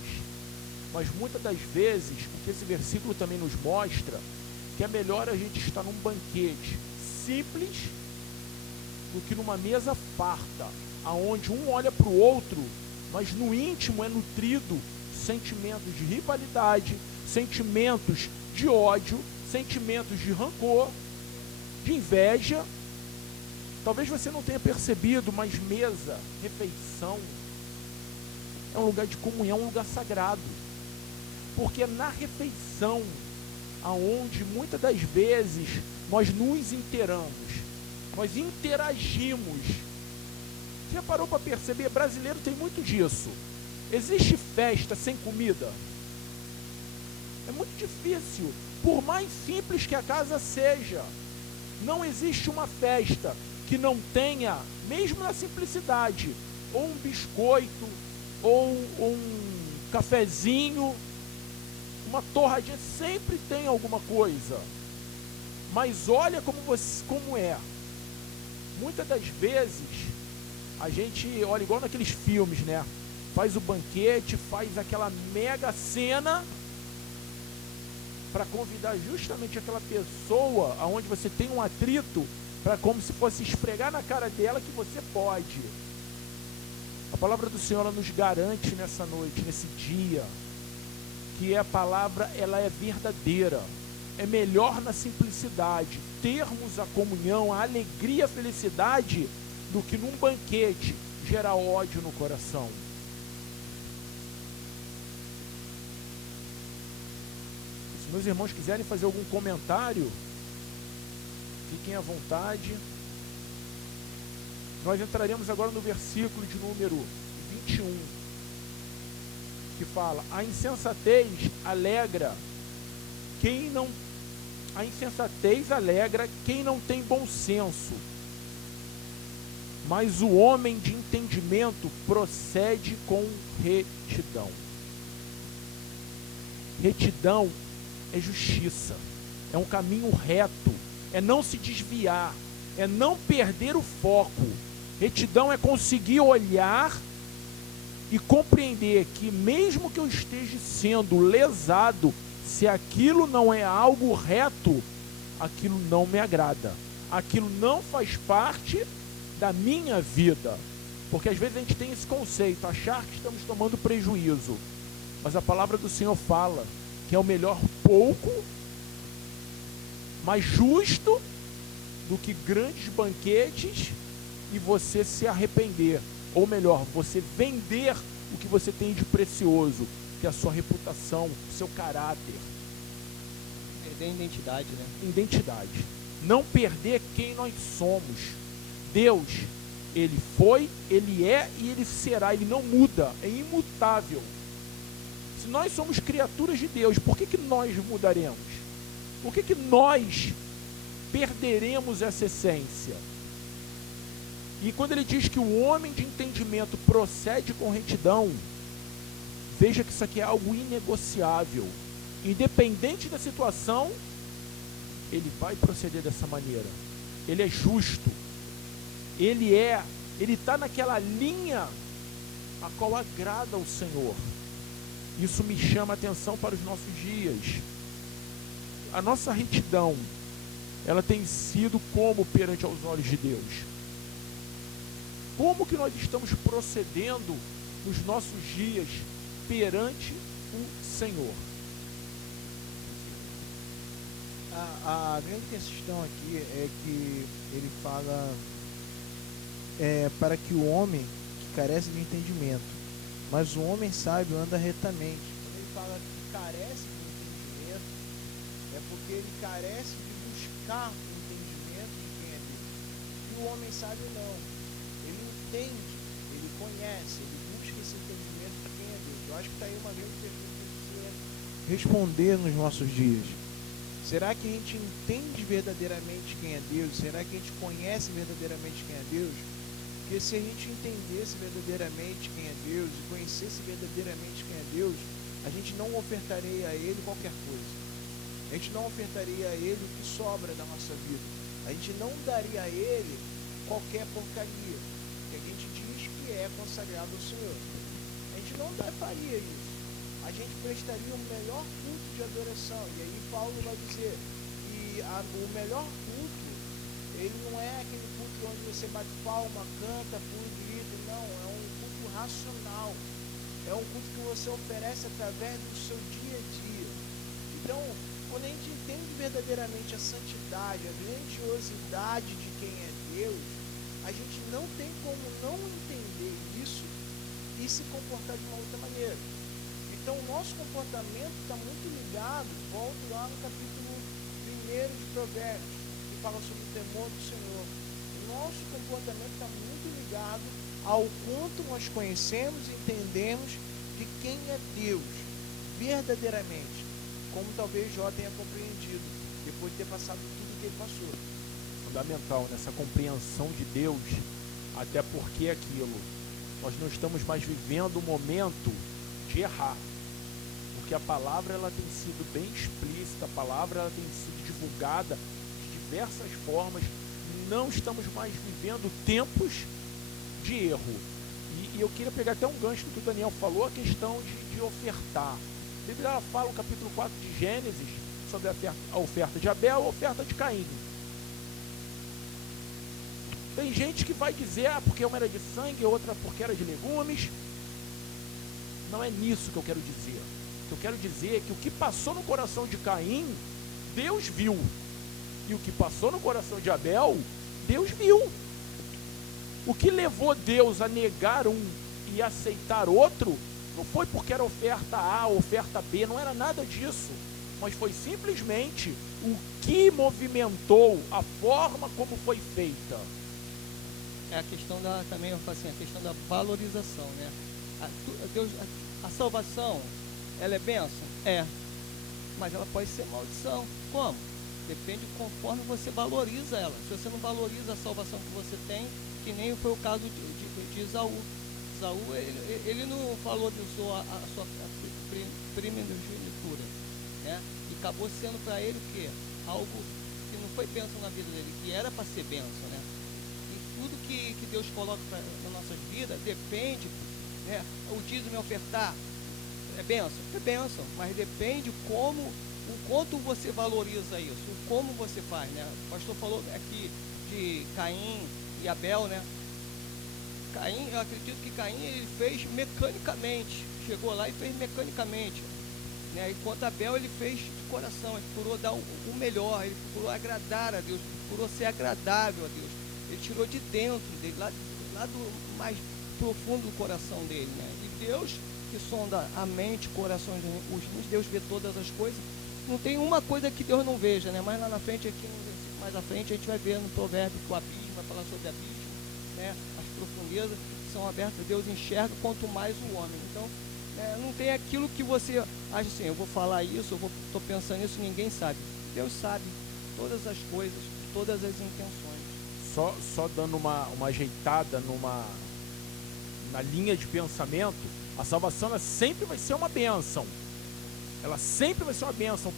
Mas muitas das vezes, o que esse versículo também nos mostra, que é melhor a gente estar num banquete simples do que numa mesa farta, aonde um olha para o outro, mas no íntimo é nutrido sentimentos de rivalidade, sentimentos de ódio, sentimentos de rancor, de inveja. Talvez você não tenha percebido, mas mesa, refeição, é um lugar de comunhão, um lugar sagrado. Porque é na refeição aonde muitas das vezes nós nos inteiramos, nós interagimos. Você já parou para perceber? Brasileiro tem muito disso. Existe festa sem comida? É muito difícil, por mais simples que a casa seja. Não existe uma festa que não tenha, mesmo na simplicidade, ou um biscoito, ou um cafezinho, uma torradinha, sempre tem alguma coisa. Mas olha como é. Muitas das vezes, a gente olha igual naqueles filmes, né? Faz o banquete, faz aquela mega cena para convidar justamente aquela pessoa aonde você tem um atrito, para como se fosse esfregar na cara dela que você pode. A palavra do Senhor ela nos garante nessa noite, nesse dia, que a palavra ela é verdadeira. É melhor na simplicidade termos a comunhão, a alegria, a felicidade, do que num banquete gerar ódio no coração. Se meus irmãos quiserem fazer algum comentário, fiquem à vontade. Nós entraremos agora no versículo de número 21, que fala: a insensatez alegra quem não tem bom senso, mas o homem de entendimento procede com retidão. Retidão é justiça, é um caminho reto, é não se desviar, é não perder o foco. Retidão é conseguir olhar e compreender que mesmo que eu esteja sendo lesado, se aquilo não é algo reto, aquilo não me agrada, aquilo não faz parte da minha vida. Porque às vezes a gente tem esse conceito, achar que estamos tomando prejuízo, mas a palavra do Senhor fala que é o melhor pouco, mais justo do que grandes banquetes e você se arrepender, ou melhor, você vender o que você tem de precioso, que é a sua reputação, o seu caráter. Perder a identidade, né? Identidade. Não perder quem nós somos. Deus, Ele foi, Ele é e Ele será. Ele não muda, é imutável. Se nós somos criaturas de Deus, por que nós mudaremos? Por que nós perderemos essa essência? E quando ele diz que o homem de entendimento procede com retidão, veja que isso aqui é algo inegociável. Independente da situação, ele vai proceder dessa maneira. Ele é justo. Ele está naquela linha a qual agrada ao Senhor. Isso me chama a atenção para os nossos dias. A nossa retidão, ela tem sido como perante aos olhos de Deus? Como que nós estamos procedendo nos nossos dias perante o Senhor? A grande questão aqui é que ele fala para que o homem que carece de entendimento, mas o homem sábio anda retamente. Quando ele fala que carece de entendimento, é porque ele carece de buscar o entendimento de quem é Deus. E o homem sábio não. Ele entende, ele conhece, ele busca esse entendimento de quem é Deus. Eu acho que está aí uma grande pergunta que precisa responder nos nossos dias. Será que a gente entende verdadeiramente quem é Deus? Será que a gente conhece verdadeiramente quem é Deus? Porque se a gente entendesse verdadeiramente quem é Deus e conhecesse verdadeiramente quem é Deus, a gente não ofertaria a Ele qualquer coisa. A gente não ofertaria a Ele o que sobra da nossa vida. A gente não daria a Ele qualquer porcaria. que a gente diz que é consagrado ao Senhor. A gente não faria isso. A gente prestaria o melhor culto de adoração. E aí Paulo vai dizer que o melhor culto, ele não é aquele culto onde você bate palma, canta, pula e grita. Não, é um culto racional. É um culto que você oferece através do seu dia a dia. Então, quando a gente entende verdadeiramente a santidade, a grandiosidade de quem é Deus, a gente não tem como não entender isso e se comportar de uma outra maneira. Então, o nosso comportamento está muito ligado, volto lá no capítulo 1 de Provérbios, que fala sobre o temor do Senhor. O nosso comportamento está muito ligado ao quanto nós conhecemos e entendemos de quem é Deus, verdadeiramente, como talvez Jó tenha compreendido, depois de ter passado tudo que ele passou. Fundamental nessa compreensão de Deus, até porque é aquilo, nós não estamos mais vivendo o momento de errar, porque a palavra ela tem sido bem explícita, a palavra ela tem sido divulgada de diversas formas, não estamos mais vivendo tempos de erro. E eu queria pegar até um gancho do que o Daniel falou, a questão de ofertar. A Bíblia ela fala no capítulo 4 de Gênesis sobre a oferta de Abel e a oferta de Caim. Tem gente que vai dizer, porque uma era de sangue, outra porque era de legumes. Não é nisso que eu quero dizer. O que eu quero dizer é que o que passou no coração de Caim, Deus viu. E o que passou no coração de Abel, Deus viu. O que levou Deus a negar um e aceitar outro, não foi porque era oferta A, oferta B, não era nada disso. Mas foi simplesmente o que movimentou a forma como foi feita. É a questão também, eu falo assim, a questão da valorização, né? A salvação, ela é bênção? É. Mas ela pode ser maldição. Como? Depende conforme você valoriza ela. Se você não valoriza a salvação que você tem, que nem foi o caso de Esaú. Esaú, ele não valorizou a sua primogenitura, né? E acabou sendo para ele o quê? Algo que não foi bênção na vida dele, que era para ser bênção, né? E tudo que Deus coloca na nossa vida depende, né? O dízimo é ofertar, é bênção, mas depende o quanto você valoriza isso, o como você faz, né? O pastor falou aqui de Caim e Abel, né? Caim, eu acredito que Caim ele fez mecanicamente, chegou lá e fez mecanicamente, né? Enquanto Abel ele fez de coração, ele procurou dar o melhor, ele procurou agradar a Deus, procurou ser agradável a Deus, ele tirou de dentro dele, lá do mais profundo do coração dele, né? E Deus, que sonda a mente, o coração, os rins, Deus vê todas as coisas, não tem uma coisa que Deus não veja, né? Mas lá na frente, aqui mais à frente, a gente vai ver no provérbio que o abismo, vai falar sobre abismo, né? As profundezas são abertas, Deus enxerga quanto mais o homem. Então, não tem aquilo que você acha assim, eu vou falar isso, estou pensando nisso, ninguém sabe. Deus sabe todas as coisas, todas as intenções. Só dando uma ajeitada na linha de pensamento, a salvação ela sempre vai ser uma bênção. Ela sempre vai ser uma bênção.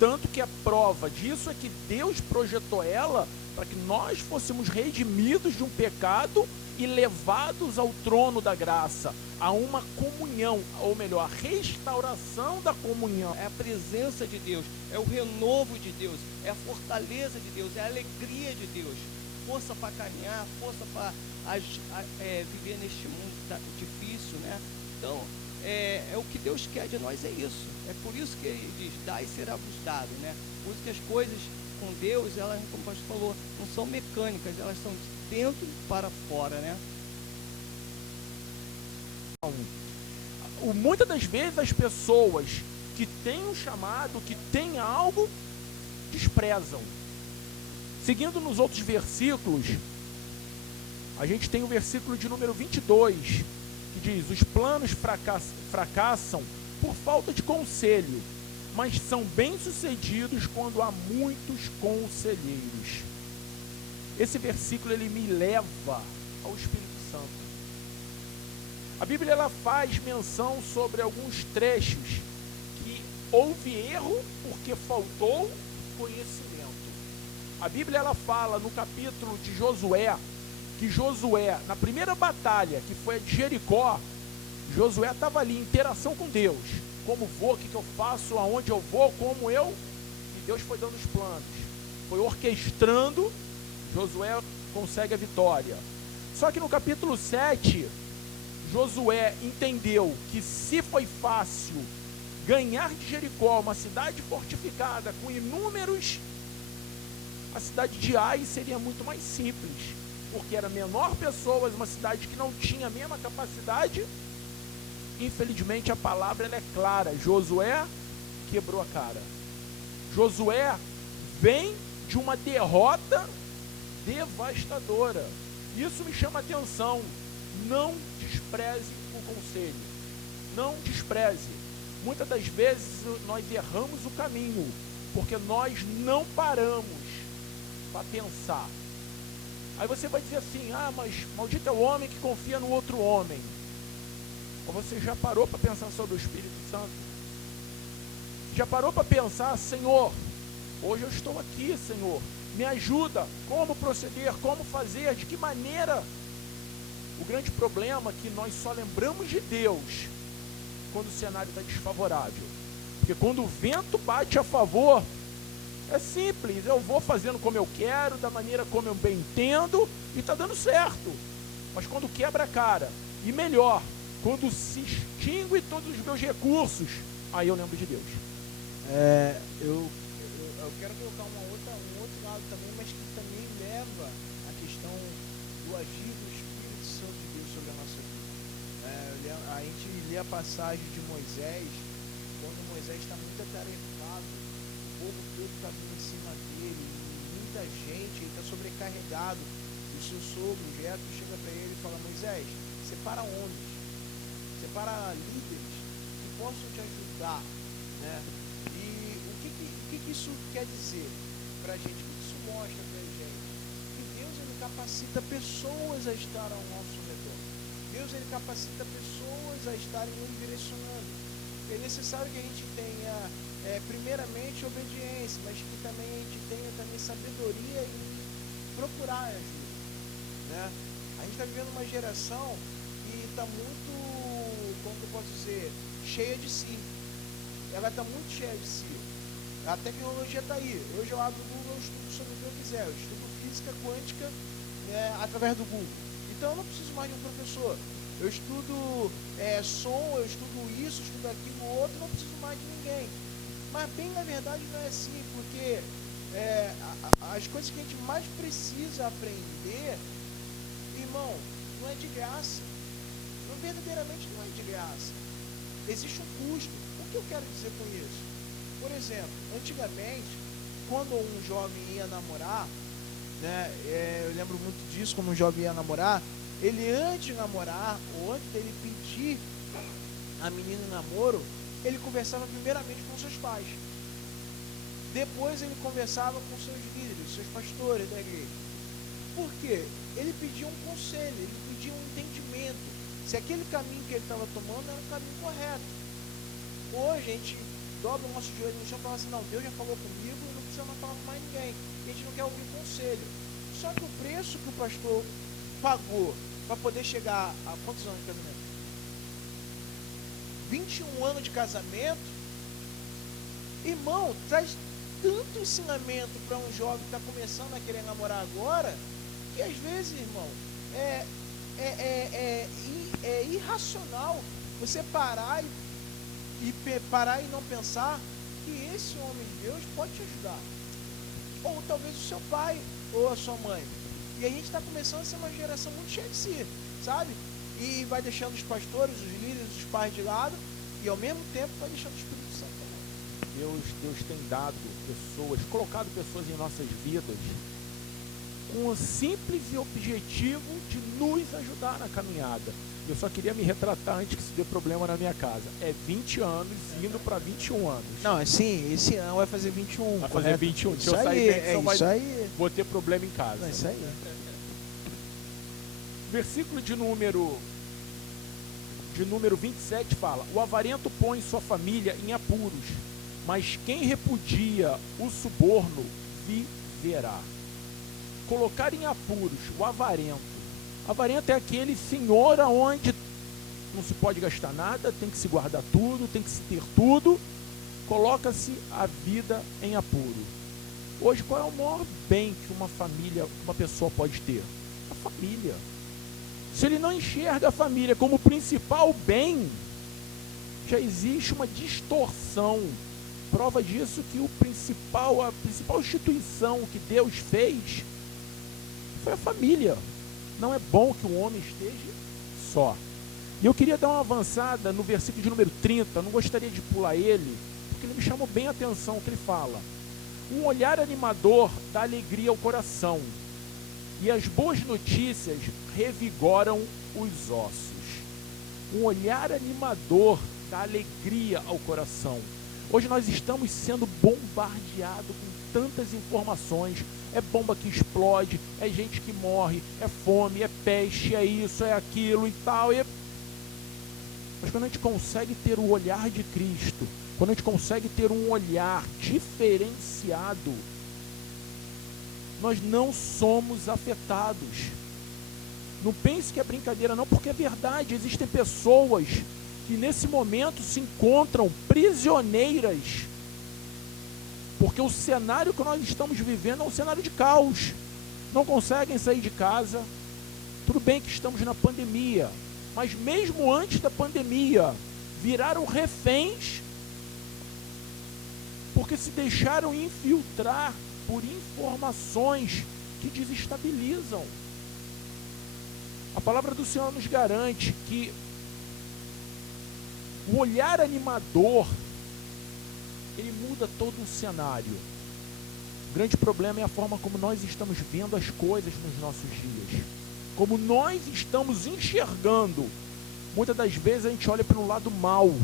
Tanto que a prova disso é que Deus projetou ela para que nós fôssemos redimidos de um pecado e levados ao trono da graça, a uma comunhão, ou melhor, a restauração da comunhão. É a presença de Deus, é o renovo de Deus, é a fortaleza de Deus, é a alegria de Deus, força para caminhar, força para viver neste mundo difícil, né? Então, o que Deus quer de nós é isso. É por isso que ele diz, dá e será vos dado, né? Por isso que as coisas com Deus, elas, como o pastor falou, não são mecânicas, elas são de dentro para fora, né? Muitas das vezes as pessoas que têm um chamado, que têm algo, desprezam. Seguindo nos outros versículos, a gente tem o versículo de número 22, que diz, os planos fracassam por falta de conselho, mas são bem-sucedidos quando há muitos conselheiros. Esse versículo ele me leva ao Espírito Santo. A Bíblia ela faz menção sobre alguns trechos que houve erro porque faltou conhecimento. A Bíblia ela fala no capítulo de Josué que Josué, na primeira batalha, que foi a de Jericó, Josué estava ali em interação com Deus. Como vou, o que eu faço, aonde eu vou, como eu... E Deus foi dando os planos. Foi orquestrando, Josué consegue a vitória. Só que no capítulo 7, Josué entendeu que se foi fácil ganhar de Jericó, uma cidade fortificada com inúmeros, a cidade de Ai seria muito mais simples, porque era menor pessoas, uma cidade que não tinha a mesma capacidade. Infelizmente a palavra ela é clara, Josué quebrou a cara. Josué vem de uma derrota devastadora. Isso me chama a atenção. Não despreze o conselho. Não despreze. Muitas das vezes nós erramos o caminho, porque nós não paramos para pensar. Aí você vai dizer assim, mas maldito é o homem que confia no outro homem. Ou você já parou para pensar sobre o Espírito Santo? Já parou para pensar, Senhor, hoje eu estou aqui, Senhor, me ajuda, como proceder, como fazer, de que maneira? O grande problema é que nós só lembramos de Deus quando o cenário está desfavorável. Porque quando o vento bate a favor, é simples, eu vou fazendo como eu quero, da maneira como eu bem entendo, e está dando certo. Mas quando quebra a cara, e melhor, quando se extingue todos os meus recursos, aí eu lembro de Deus. Eu quero colocar um outro lado também, mas que também leva a questão do agir do Espírito Santo de Deus sobre a nossa vida. A gente lê a passagem de Moisés, quando Moisés está muito atarefado, o povo todo está vindo em cima dele, muita gente, ele está sobrecarregado. E o seu sogro, Jetro, chega para ele e fala, Moisés, separa homens, separa líderes que possam te ajudar, né? E o que isso quer dizer para a gente? O que isso mostra para a gente? Que Deus ele capacita pessoas a estar ao nosso redor. Deus ele capacita pessoas a estarem nos direcionando. É necessário que a gente tenha, primeiramente, obediência, mas que também a gente tenha também sabedoria em procurar ajuda, né? A gente está vivendo uma geração que está muito, como eu posso dizer, cheia de si. Ela está muito cheia de si. A tecnologia está aí. Hoje eu abro o Google, eu estudo sobre o que eu quiser. Eu estudo física quântica, né, através do Google. Então eu não preciso mais de um professor. Eu estudo som, eu estudo isso, estudo aquilo, outro, não preciso mais de ninguém. Mas bem na verdade não é assim, porque as coisas que a gente mais precisa aprender, irmão, não é de graça. Não, verdadeiramente não é de graça. Existe um custo. O que eu quero dizer com isso? Por exemplo, antigamente, quando um jovem ia namorar, né, eu lembro muito disso, quando um jovem ia namorar, ele antes de namorar, ou antes dele pedir a menina em namoro, ele conversava primeiramente com seus pais. Depois ele conversava com seus líderes, seus pastores da igreja. Por quê? Ele pedia um conselho, ele pedia um entendimento, se aquele caminho que ele estava tomando era o caminho correto. Hoje a gente dobra o nosso joelho no chão e fala assim, não, Deus já falou comigo e não precisa mais falar com mais ninguém. E a gente não quer ouvir conselho. Só que o preço que o pastor pagou para poder chegar a quantos anos de casamento? 21 anos de casamento. Irmão, traz tanto ensinamento para um jovem que está começando a querer namorar agora, que às vezes, irmão, é irracional você parar e não pensar que esse homem de Deus pode te ajudar. Ou talvez o seu pai ou a sua mãe. E a gente está começando a ser uma geração muito cheia de si, sabe? E vai deixando os pastores, os líderes, os pais de lado, e ao mesmo tempo vai deixando o Espírito Santo também. Deus tem dado pessoas, colocado pessoas em nossas vidas com o simples e objetivo de nos ajudar na caminhada. Eu só queria me retratar antes que isso dê problema na minha casa. É 20 anos indo para 21 anos. Não, assim, esse ano vai fazer 21. Vai fazer 21. Isso aí, isso aí. Vou ter problema em casa. Não, isso aí. Versículo de número 27 fala: o avarento põe sua família em apuros, mas quem repudia o suborno viverá. Colocar em apuros o avarento Avarento é aquele senhor aonde não se pode gastar nada, tem que se guardar tudo, tem que se ter tudo, coloca-se a vida em apuro. Hoje, qual é o maior bem que uma família, uma pessoa pode ter? A família. Se ele não enxerga a família como o principal bem, já existe uma distorção. Prova disso que a principal instituição que Deus fez foi a família. Não é bom que o homem esteja só. E eu queria dar uma avançada no versículo de número 30, não gostaria de pular ele, porque ele me chamou bem a atenção o que ele fala. Um olhar animador dá alegria ao coração, e as boas notícias revigoram os ossos. Um olhar animador dá alegria ao coração. Hoje nós estamos sendo bombardeados com tantas informações. É bomba que explode, é gente que morre, é fome, é peste, é isso, é aquilo e tal. Mas quando a gente consegue ter o olhar de Cristo, quando a gente consegue ter um olhar diferenciado, nós não somos afetados. Não pense que é brincadeira não, porque é verdade. Existem pessoas que nesse momento se encontram prisioneiras, porque o cenário que nós estamos vivendo é um cenário de caos. Não conseguem sair de casa. Tudo bem que estamos na pandemia, mas mesmo antes da pandemia, viraram reféns, porque se deixaram infiltrar por informações que desestabilizam. A palavra do Senhor nos garante que o olhar animador, ele muda todo um cenário. O grande problema é a forma como nós estamos vendo as coisas nos nossos dias, como nós estamos enxergando. Muitas das vezes a gente olha pelo lado mal,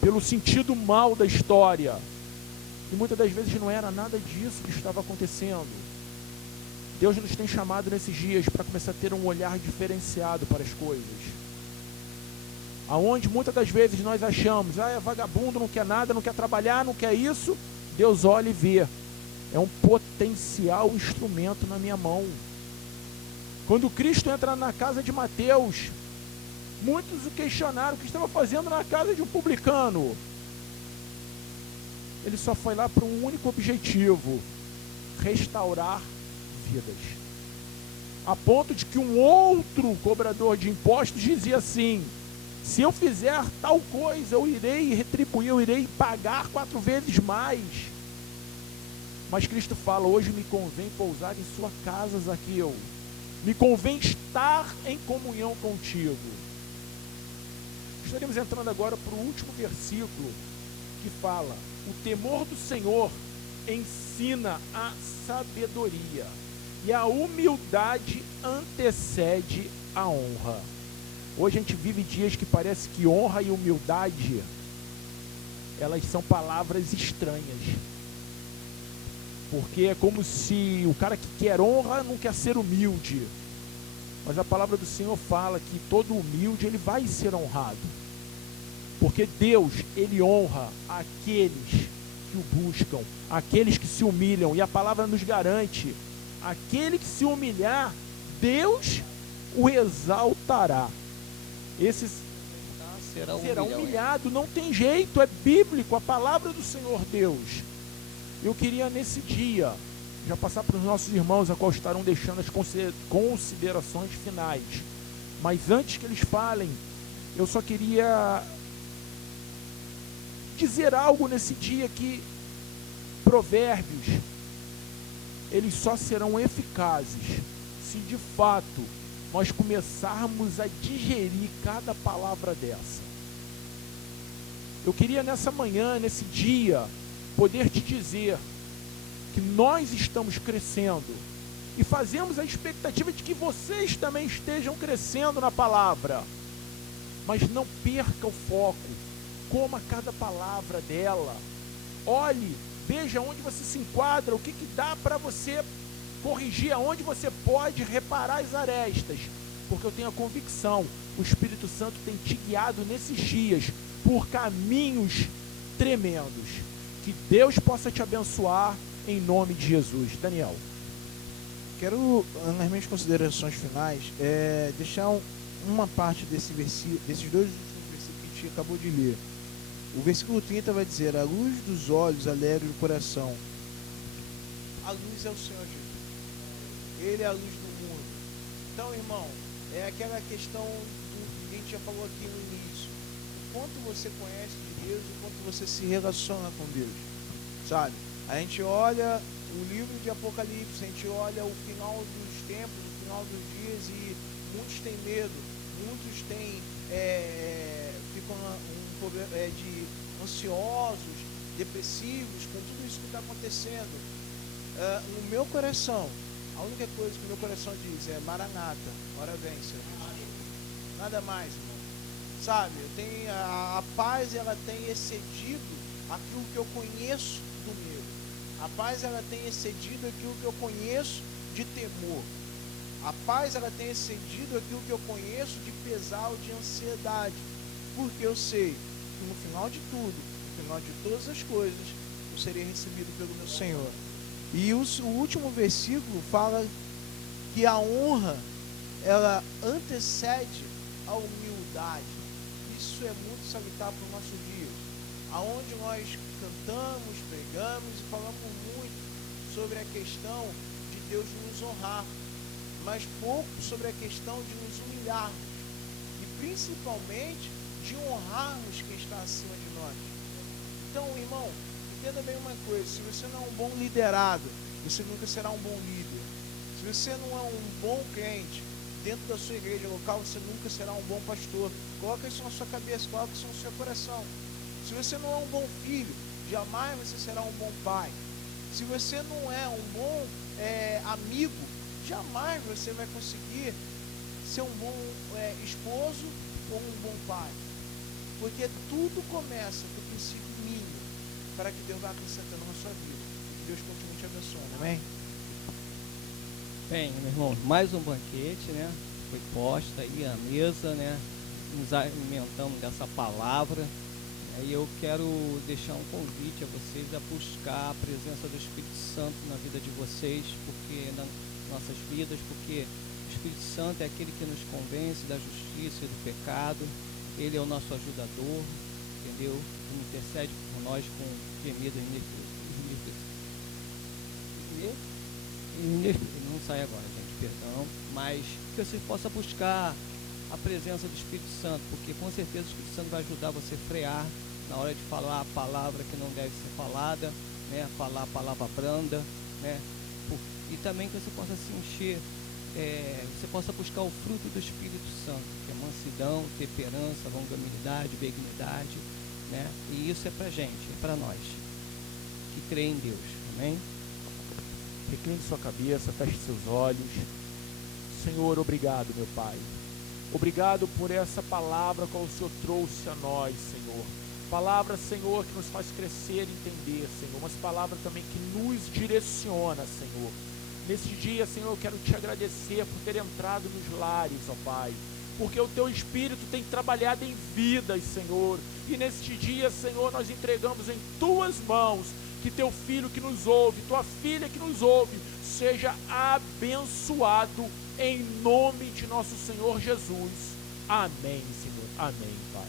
pelo sentido mal da história, e muitas das vezes não era nada disso que estava acontecendo. Deus nos tem chamado nesses dias para começar a ter um olhar diferenciado para as coisas. Aonde muitas das vezes nós achamos, é vagabundo, não quer nada, não quer trabalhar, não quer isso. Deus olha e vê, é um potencial instrumento na minha mão. Quando Cristo entra na casa de Mateus, muitos o questionaram o que estava fazendo na casa de um publicano. Ele só foi lá para um único objetivo: restaurar vidas. A ponto de que um outro cobrador de impostos dizia assim: se eu fizer tal coisa, eu irei retribuir, eu irei pagar 4 vezes mais. Mas Cristo fala: hoje me convém pousar em sua casa, Zaqueu. Me convém estar em comunhão contigo. Estaremos entrando agora para o último versículo, que fala: o temor do Senhor ensina a sabedoria, e a humildade antecede a honra. Hoje a gente vive dias que parece que honra e humildade, elas são palavras estranhas. Porque é como se o cara que quer honra não quer ser humilde. Mas a palavra do Senhor fala que todo humilde, ele vai ser honrado. Porque Deus, ele honra aqueles que o buscam, aqueles que se humilham. E a palavra nos garante: aquele que se humilhar, Deus o exaltará. Esse será humilhado, não tem jeito, é bíblico, a palavra do Senhor Deus. Eu queria nesse dia já passar para os nossos irmãos, a qual estarão deixando as considerações finais. Mas antes que eles falem, eu só queria dizer algo nesse dia, que provérbios, eles só serão eficazes se de fato nós começarmos a digerir cada palavra dessa. Eu queria nessa manhã, nesse dia, poder te dizer que nós estamos crescendo e fazemos a expectativa de que vocês também estejam crescendo na palavra. Mas não perca o foco, coma cada palavra dela, olhe, veja onde você se enquadra, o que dá para você corrigir, aonde você pode reparar as arestas, porque eu tenho a convicção, o Espírito Santo tem te guiado nesses dias por caminhos tremendos. Que Deus possa te abençoar em nome de Jesus. Daniel. Quero, nas minhas considerações finais, deixar uma parte desses dois últimos versículos que a gente acabou de ler. O versículo 30 vai dizer: a luz dos olhos alegra o coração. A luz é o Senhor Jesus. Ele é a luz do mundo. Então, irmão, é aquela questão que a gente já falou aqui no início. O quanto você conhece de Deus, o quanto você se relaciona com Deus. Sabe? A gente olha o livro de Apocalipse, a gente olha o final dos tempos, o final dos dias, e muitos têm medo, muitos têm, ficam ansiosos, depressivos com tudo isso que está acontecendo. No meu coração, a única coisa que o meu coração diz é: Maranata, ora vem, Senhor. Nada mais, irmão. Sabe, eu tenho a paz, ela tem excedido aquilo que eu conheço do medo. A paz, ela tem excedido aquilo que eu conheço de temor. A paz, ela tem excedido aquilo que eu conheço de pesar ou de ansiedade. Porque eu sei que no final de tudo, no final de todas as coisas, eu serei recebido pelo meu Senhor. E o último versículo fala que a honra, ela antecede a humildade. Isso é muito salutar para o nosso dia, aonde nós cantamos, pregamos e falamos muito sobre a questão de Deus nos honrar, mas pouco sobre a questão de nos humilharmos e principalmente de honrarmos quem está acima de nós. Então, irmão, entenda bem uma coisa: se você não é um bom liderado, você nunca será um bom líder. Se você não é um bom crente dentro da sua igreja local, você nunca será um bom pastor. Coloca isso na sua cabeça, coloca isso no seu coração. Se você não é um bom filho, jamais você será um bom pai. Se você não é um bom amigo, jamais você vai conseguir ser um bom esposo ou um bom pai. Porque tudo começa do princípio mínimo, para que Deus vá acrescentando na sua vida. Que Deus continue te abençoando, amém? Bem, meu irmão, mais um banquete, né? Foi posta aí a mesa, né? Nos alimentamos dessa palavra. E eu quero deixar um convite a vocês a buscar a presença do Espírito Santo na vida de vocês, porque nas nossas vidas, porque o Espírito Santo é aquele que nos convence da justiça e do pecado. Ele é o nosso ajudador, entendeu? Ele intercede por nós com gemido não sai agora, gente, perdão, mas que você possa buscar a presença do Espírito Santo, porque com certeza o Espírito Santo vai ajudar você a frear na hora de falar a palavra que não deve ser falada, né? Falar a palavra branda, né? E também que você possa se encher, você possa buscar o fruto do Espírito Santo, que é mansidão, temperança, longanimidade, benignidade, né? E isso é pra gente, é para nós que crê em Deus, amém? Recline sua cabeça, feche seus olhos. Senhor, obrigado, meu Pai. Obrigado por essa palavra que o Senhor trouxe a nós, Senhor. Palavra, Senhor, que nos faz crescer e entender, Senhor. Mas palavra também que nos direciona, Senhor. Neste dia, Senhor, eu quero te agradecer por ter entrado nos lares, ó Pai. Porque o Teu Espírito tem trabalhado em vidas, Senhor. E neste dia, Senhor, nós entregamos em Tuas mãos que Teu Filho que nos ouve, Tua Filha que nos ouve, seja abençoado em nome de nosso Senhor Jesus. Amém, Senhor. Amém, Pai.